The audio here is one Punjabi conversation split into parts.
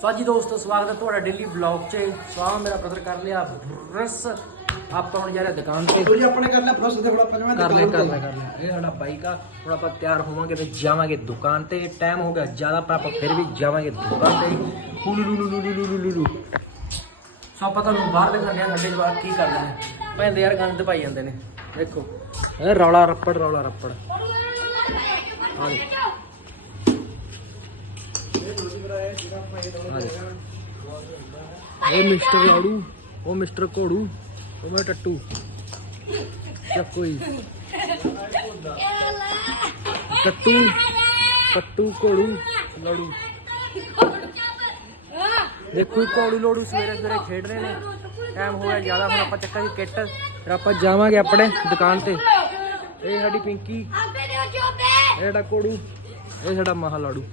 ਸੋ ਜੀ ਦੋਸਤੋ ਸਵਾਗਤ ਹੈ ਤੁਹਾਡਾ ਡੇਲੀ ਵਲੌਗ 'ਚ। ਸਵਾਗਤ ਮੇਰਾ ਬ੍ਰਦਰ ਕਰ ਲਿਆ ਰਸ ਆਪਾਂ ਹੁਣ ਜਾ ਰਹੇ ਦੁਕਾਨ ਤੇ। ਤੁਸੀਂ ਆਪਣੇ ਕਰ ਲੈ ਫਸਟ ਦੇ ਬੜਾ ਪੰਜਵਾਂ ਕਰ ਲੈ ਕਰ ਲੈ ਕਰ ਲੈ ਇਹ ਸਾਡਾ ਬਾਈਕ ਆ। ਹੁਣ ਆਪਾਂ ਤਿਆਰ ਹੋਵਾਂਗੇ ਤੇ ਜਾਵਾਂਗੇ ਦੁਕਾਨ ਤੇ। ਟਾਈਮ ਹੋ ਗਿਆ ਜ਼ਿਆਦਾ ਪਰ ਆਪਾਂ ਫਿਰ ਵੀ ਜਾਵਾਂਗੇ ਦੁਕਾਨ ਤੇ। ਹੁਲੂਲੂਲੂਲੂਲੂਲੂਲੂ ਸੋ ਆਪਾਂ ਤੁਹਾਨੂੰ ਬਾਹਰ ਦਿਖਾਉਂਦੇ ਆ ਸਾਡੇ ਜਵਾਕ ਕੀ ਕਰਦੇ ਨੇ। ਭੈਂਦੇ ਯਾਰ ਗੰਦ ਪਾਈ ਜਾਂਦੇ ਨੇ। ਦੇਖੋ। ਰੌਲਾ ਰੱਪੜ ਰੌਲਾ ਰੱਪੜ। ਹਾਂ ਜੀ। ਹਾਂ ਜੀ। ਇਹ ਮਿਸਟਰ ਲਾੜੂ, ਉਹ ਮਿਸਟਰ ਘੋੜੂ, ਉਹ ਮੈਂ ਟੱਟੂ। ਚੱਕੋ ਜੀ। ਟੱਟੂ ਟੱਟੂ, ਘੋੜੂ, ਲਾੜੂ। ਦੇਖੋ ਜੀ, ਘੋੜੂ, ਲੋੜੂ ਸਵੇਰੇ ਸਵੇਰੇ ਖੇਡ ਰਹੇ ਨੇ। ਟਾਈਮ ਹੋ ਗਿਆ ਜ਼ਿਆਦਾ, ਹੁਣ ਆਪਾਂ ਚੱਕਾਂਗੇ ਕਿੱਟ। ਫਿਰ ਆਪਾਂ ਜਾਵਾਂਗੇ ਆਪਣੇ ਦੁਕਾਨ ਤੇ। ਇਹ ਸਾਡੀ ਪਿੰਕੀ, ਇਹ ਸਾਡਾ ਘੋੜੂ, ਇਹ ਸਾਡਾ ਮਹਾ ਲਾੜੂ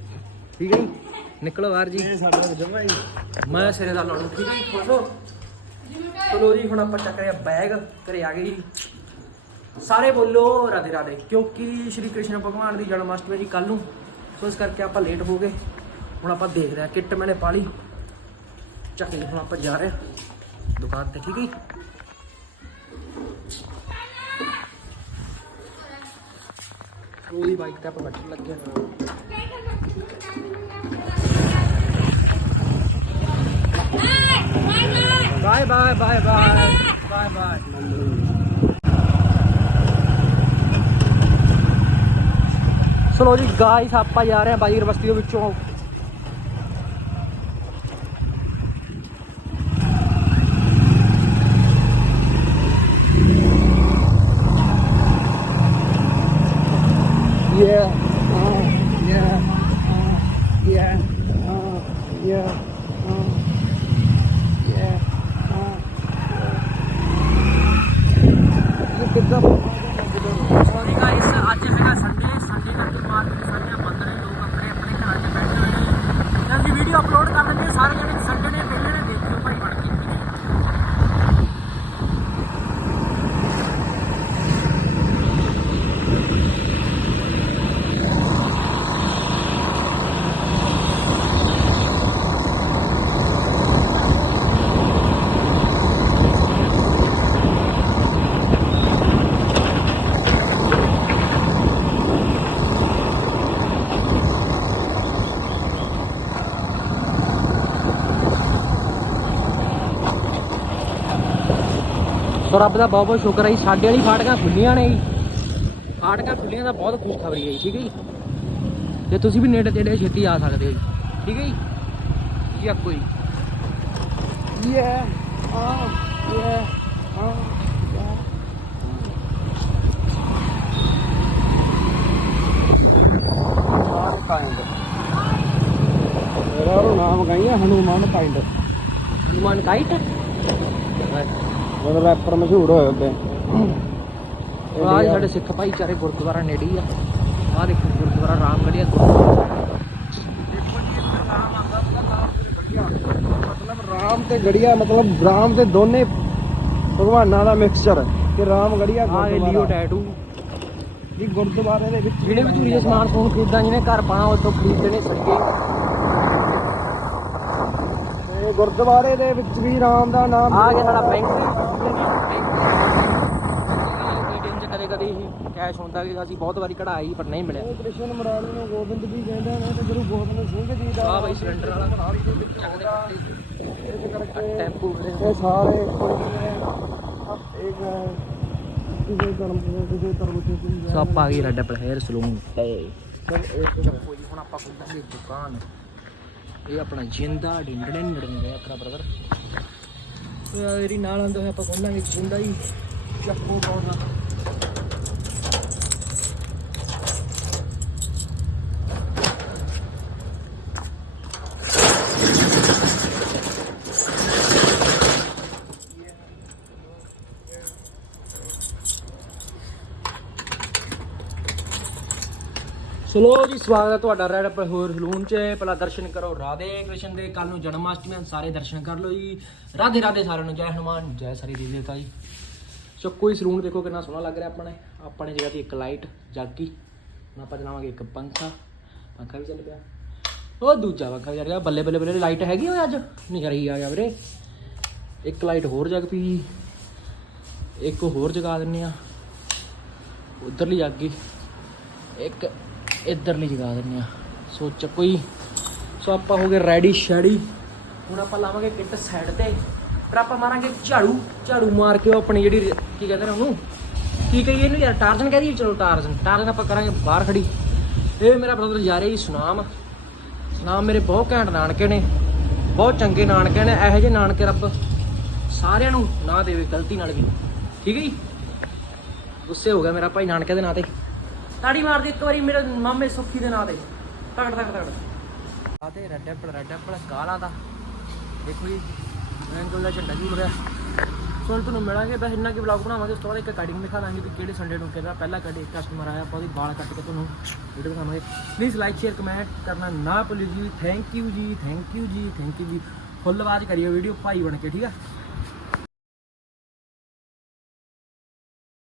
ਠੀਕ ਹੈ ਜੀ? ਨਿਕਲੋ ਬਾਹਰ ਜੀ। ਇਹ ਸਾਡਾ ਜਮਾ ਮੈਂ ਸਿਰੇ ਦਾ ਲਾੜੂ ਠੀਕ ਹੈ ਜੀ? ਹੋ? ਚਲੋ ਜੀ ਹੁਣ ਆਪਾਂ ਚੱਕ ਰਹੇ ਆ ਬੈਗ ਘਰੇ ਆ ਗਏ ਜੀ। ਸਾਰੇ ਬੋਲੋ ਰਾਧੇ ਰਾਧੇ ਕਿਉਂਕਿ ਸ਼੍ਰੀ ਕ੍ਰਿਸ਼ਨ ਭਗਵਾਨ ਦੀ ਜਨਮ ਅਸ਼ਟਮੀ ਜੀ ਕੱਲ ਨੂੰ ਸੋ ਇਸ ਕਰਕੇ ਆਪਾਂ ਲੇਟ ਹੋ ਗਏ। ਹੁਣ ਆਪਾਂ ਦੇਖਦੇ ਆ ਕਿੱਟ ਮੈਨੇ ਪਾ ਲਈ। ਚੱਕ ਲਈ ਹੁਣ ਆਪਾਂ ਜਾ ਰਹੇ ਦੁਕਾਨ ਤੇ ਠੀਕ ਹੈ ਉਹਦੀ ਬਾਈਕ ਤੇ ਆਪਾਂ ਬੈਠਣ ਲੱਗੇ ਹਾਂ। Bye bye bye bye bye bye ਚਲੋ ਜੀ ਗਾਇਸ ਆਪਾਂ ਜਾ ਰਹੇ ਹਾਂ ਬਾਜੀਗਰ ਬਸਤੀ ਦੇ ਵਿੱਚੋਂ Yeah. Oh, yeah. Oh, yeah. Oh, yeah. Oh, yeah. Oh. ਇਹ ਕਿੱਦਾਂ ਸੌਰੀ ਗਾਇਸ ਅੱਜ ਹੈਗਾ ਸੰਡੇ ਸੰਡੇ ਕਰਕੇ ਮਾਰਕੀਟ ਸਾਰੀਆਂ ਬੰਦ ਨੇ ਲੋਕ ਆਪਣੇ ਆਪਣੇ ਘਰਾਂ 'ਚ ਬੈਠੇ ਹੋਏ ਨੇ ਜਲਦੀ ਵੀਡੀਓ ਅਪਲੋਡ ਕਰ ਦਿੰਦੇ ਹਾਂ, ਸਾਰੇ ਜਣੇ ਸੰਡੇ ਨੇ ਵੇਲੇ ਨੇ ਦੇਖਿਓ ਭਾਈ ਬਣ ਕੇ ਸੋ ਰੱਬ ਦਾ ਬਹੁਤ ਬਹੁਤ ਸ਼ੁਕਰ ਹੈ ਜੀ ਸਾਡੇ ਵਾਲੀ ਫਾਟਕਾਂ ਖੁੱਲੀਆਂ ਨੇ ਜੀ। ਫਾਟਕਾਂ ਖੁੱਲੀਆਂ ਦਾ ਬਹੁਤ ਖੁਸ਼ਖਬਰੀ ਹੈ ਜੀ ਠੀਕ ਹੈ ਜੀ। ਤੇ ਤੁਸੀਂ ਵੀ ਨੇੜੇ ਤੇੜੇ ਛੇਤੀ ਆ ਸਕਦੇ ਹੋ ਜੀ ਠੀਕ ਹੈ ਜੀ। ਜਾਂ ਕੋਈ. ਹਨੂਮਾਨ ਕਾਇੰਡ ਮੇਰਾ ਉਹ ਨਾਮ ਗਾਈਆ ਹਨੂਮਾਨ ਕਾਇੰਡ। ਹਨੂਮਾਨ ਕਾਈਟ ਮਤਲਬ ਰੈਪਰ ਮਸ਼ਹੂਰ ਹੋਏ ਉੱਤੇ ਆਹ ਸਾਡੇ ਸਿੱਖ ਭਾਈਚਾਰੇ ਗੁਰਦੁਆਰਾ ਨੇੜੇ ਹੀ ਆ। ਆਹ ਦੇਖੋ ਗੁਰਦੁਆਰਾ ਰਾਮਗੜੀਆ ਮਤਲਬ ਰਾਮ ਤੇ ਗੜੀਆ ਮਤਲਬ ਰਾਮ ਤੇ ਦੋਨੇ ਭਗਵਾਨਾਂ ਦਾ ਮਿਕਸਚਰ ਕਿ ਰਾਮ ਗੜੀਆ ਇਹ ਲਿਓ ਟੈਟੂ ਜੀ ਗੁਰਦੁਆਰੇ ਦੇ ਵਿੱਚ ਜਿਹੜੇ ਵੀ ਦੇ ਸਮਾਨ ਸਮੂਨ ਖਰੀਦਾਂ ਜਿਹਨੇ ਘਰ ਪਾਣਾ ਉਹ ਤੋਂ ਖਰੀਦਦੇ ਨੇ ਸੱਗੇ ਤੇ ਗੁਰਦੁਆਰੇ ਦੇ ਵਿੱਚ ਵੀ ਰਾਮ ਦਾ ਨਾਮ ਆ ਗਿਆ ਸਾਡਾ ਬੈਂਕ ਏਟੀਐਮ 'ਚ ਕਦੇ ਕਦੇ ਹੀ ਕੈਸ਼ ਹੁੰਦਾ ਕਿ ਅਸੀਂ ਬਹੁਤ ਵਾਰੀ ਕਢਾਈ ਪਰ ਨਹੀਂ ਮਿਲਿਆ। ਕ੍ਰਿਸ਼ਨ ਮਰਾਲੀ ਨੂੰ ਗੋਬਿੰਦ ਵੀ ਕਹਿੰਦੇ ਨੇ ਤੇ ਗੁਰੂ ਗੋਬਿੰਦ ਸਿੰਘ ਜੀ ਦਾ ਆਹ ਬਈ ਸਿਲੰਡਰ ਵਾਲਾ। ਇਸ ਕਰਕੇ ਟੈਂਪੂ ਇਹ ਸਾਰੇ ਇੱਕ ਕਿਸੇ ਧਰਮ ਦੇ ਕਿਸੇ ਧਰਮ ਦੇ ਕੋਈ ਸੋ ਆਪਾਂ ਆ ਗਏ ਰੈਡ ਐਪਲ ਹੈਅਰ ਸਲੂਨ ਤੇ ਚੱਪੋ ਜੀ ਹੁਣ ਆਪਾਂ ਖੋਲਾਂਗੇ ਦੁਕਾਨ। ਇਹ ਆਪਣਾ ਜਿੰਦਾ, ਡਿੰਡੜੇ ਨੜਿੰਦੇ ਆਪਣਾ ਬ੍ਰਦਰ ਤੇ ਨਾਲ ਆਂਦਾ ਹੋਇਆ ਆਪਾਂ ਖੋਲਾਂਗੇ, ਜਿੰਦਾ ਹੀ। ਚੱਪੋ ਪਾਉਣਾ ਸਲੋ ਜੀ, ਸਵਾਗਤ ਹੈ ਤੁਹਾਡਾ ਰੈਡ ਐਪਲ ਹੋਰ ਸਲੂਨ 'ਚ। ਪਹਿਲਾਂ ਦਰਸ਼ਨ ਕਰੋ ਰਾਧੇ ਕ੍ਰਿਸ਼ਨ ਦੇ। ਕੱਲ ਨੂੰ ਜਨਮ ਅਸ਼ਟਮੀ ਹੈ ਸਾਰੇ ਦਰਸ਼ਨ ਕਰ ਲਓ ਜੀ। ਰਾਧੇ ਰਾਧੇ ਸਾਰਿਆਂ ਨੂੰ, ਜੈ ਹਨੂਮਾਨ, ਜੈ ਸ੍ਰੀ ਦੇਵਤਾ ਜੀ। ਸੋ ਕੋਈ ਸਲੂਨ ਦੇਖੋ ਕਿੰਨਾ ਸੋਹਣਾ ਲੱਗ ਰਿਹਾ ਆਪਣੇ। ਆਪਣੇ ਜਗ੍ਹਾ ਤੇ ਇੱਕ ਲਾਈਟ ਜਾਗੀ, ਹੁਣ ਆਪਾਂ ਚਲਾਵਾਂਗੇ ਇੱਕ ਪੰਖਾ। ਪੰਖਾ ਵੀ ਚੱਲ ਪਿਆ। ਉਹ ਦੂਜਾ ਪੰਖਾ ਵੀ ਚੱਲ ਗਿਆ ਬੱਲੇ ਬੱਲੇ ਬੱਲੇ ਲਾਈਟ ਹੈਗੀ ਓਏ ਅੱਜ? ਨਹੀਂ ਰਹੀ ਆ ਗਿਆ ਵੀਰੇ। ਇੱਕ ਲਾਈਟ ਹੋਰ ਜਗ ਪਈ। ਇੱਕ ਹੋਰ ਜਗਾ ਦਿੰਨੇ ਆ। ਉਧਰਲੀ ਜਗ। ਗਈ ਇੱਕ ਇੱਧਰਲੀ ਜਗਾ ਦਿੰਨੇ ਆ। ਸੋਚ ਕੋਈ ਸੋ ਆਪਾਂ ਹੋ ਗਏ ਰੈਡੀ ਸ਼ੈਡੀ। ਹੁਣ ਆਪਾਂ ਲਾਵਾਂਗੇ ਕਿੱਟ ਸਾਈਡ ਤੇ। ਪਰ ਆਪਾਂ ਮਾਰਾਂਗੇ ਝਾੜੂ। ਝਾੜੂ ਮਾਰ ਕੇ ਉਹ ਆਪਣੀ ਜਿਹੜੀ ਕੀ ਕਹਿੰਦੇ ਨੇ ਉਹਨੂੰ? ਕੀ ਕਹੀਏ ਇਹਨੂੰ ਯਾਰ, ਟਾਰਜ਼ਨ ਕਹਿ ਦਈਏ? ਚਲੋ ਟਾਰਜ਼ਨ। ਟਾਰਜ਼ਨ ਆਪਾਂ ਕਰਾਂਗੇ ਬਾਹਰ ਖੜੀ। ਇਹ ਮੇਰਾ ਬ੍ਰਦਰ ਜਾ ਰਿਹਾ ਜੀ ਸੁਨਾਮ ਸੁਨਾਮ ਮੇਰੇ ਬਹੁਤ ਘੈਂਟ ਨਾਨਕੇ ਨੇ। ਬਹੁਤ ਚੰਗੇ ਨਾਨਕੇ ਨੇ, ਇਹੋ ਜਿਹੇ ਨਾਨਕੇ ਰੱਬ ਸਾਰਿਆਂ ਨੂੰ ਨਾ ਦੇਵੇ, ਗਲਤੀ ਨਾਲ ਵੀ। ਠੀਕ ਹੈ ਜੀ? ਗੁੱਸੇ ਹੋ ਗਿਆ ਮੇਰਾ ਭਾਈ ਨਾਨਕੇ ਦੇ ਨਾਂ ਤੇ। ਤਾੜੀ ਮਾਰਦੀ ਇੱਕ ਵਾਰੀ ਮੇਰੇ ਮਾਮੇ ਸੁੱਖੀ ਦੇ ਨਾਂ ਤੇ। ਤਗੜ ਤਗੜ ਤਗੜ। ਆ ਤੇ ਰੈੱਡ ਐਪਲ ਰੈੱਡ ਐਪਲ ਕਾਲਾ ਦਾ। ਦੇਖੋ ਜੀ ਐਂਗਲ ਦਾ ਝੰਡਾ ਜੀ ਮੁੜਿਆ ਸੋ ਤੁਹਾਨੂੰ ਮਿਲਾਂਗੇ, ਬਸ ਇੰਨਾ ਕੀ ਵਲੌਗ ਬਣਾਵਾਂਗੇ, ਉਸ ਤੋਂ ਬਾਅਦ ਇੱਕ ਕਟਿੰਗ ਦਿਖਾ ਦਾਂਗੇ ਵੀ ਕਿਹੜੇ ਸੰਡੇ ਨੂੰ ਕਿਹੜਾ ਪਹਿਲਾ ਕਟੇ ਕਸਟਮਰ ਆਇਆ, ਆਪਾਂ ਉਹਦੀ ਵਾਲ ਕੱਟ ਕੇ ਤੁਹਾਨੂੰ। ਵੀਡੀਓ ਦਿਖਾਵਾਂਗੇ। ਪਲੀਜ਼ ਲਾਈਕ ਸ਼ੇਅਰ ਕਮੈਂਟ ਕਰਨਾ ਨਾ ਭੁੱਲਿਓ ਜੀ। ਥੈਂਕ ਯੂ ਜੀ ਥੈਂਕ ਯੂ ਜੀ ਥੈਂਕ ਯੂ ਜੀ। ਫੁੱਲ ਆਵਾਜ਼ ਕਰਿਓ ਵੀਡੀਓ ਭਾਈ ਬਣ ਕੇ, ਠੀਕ ਆ?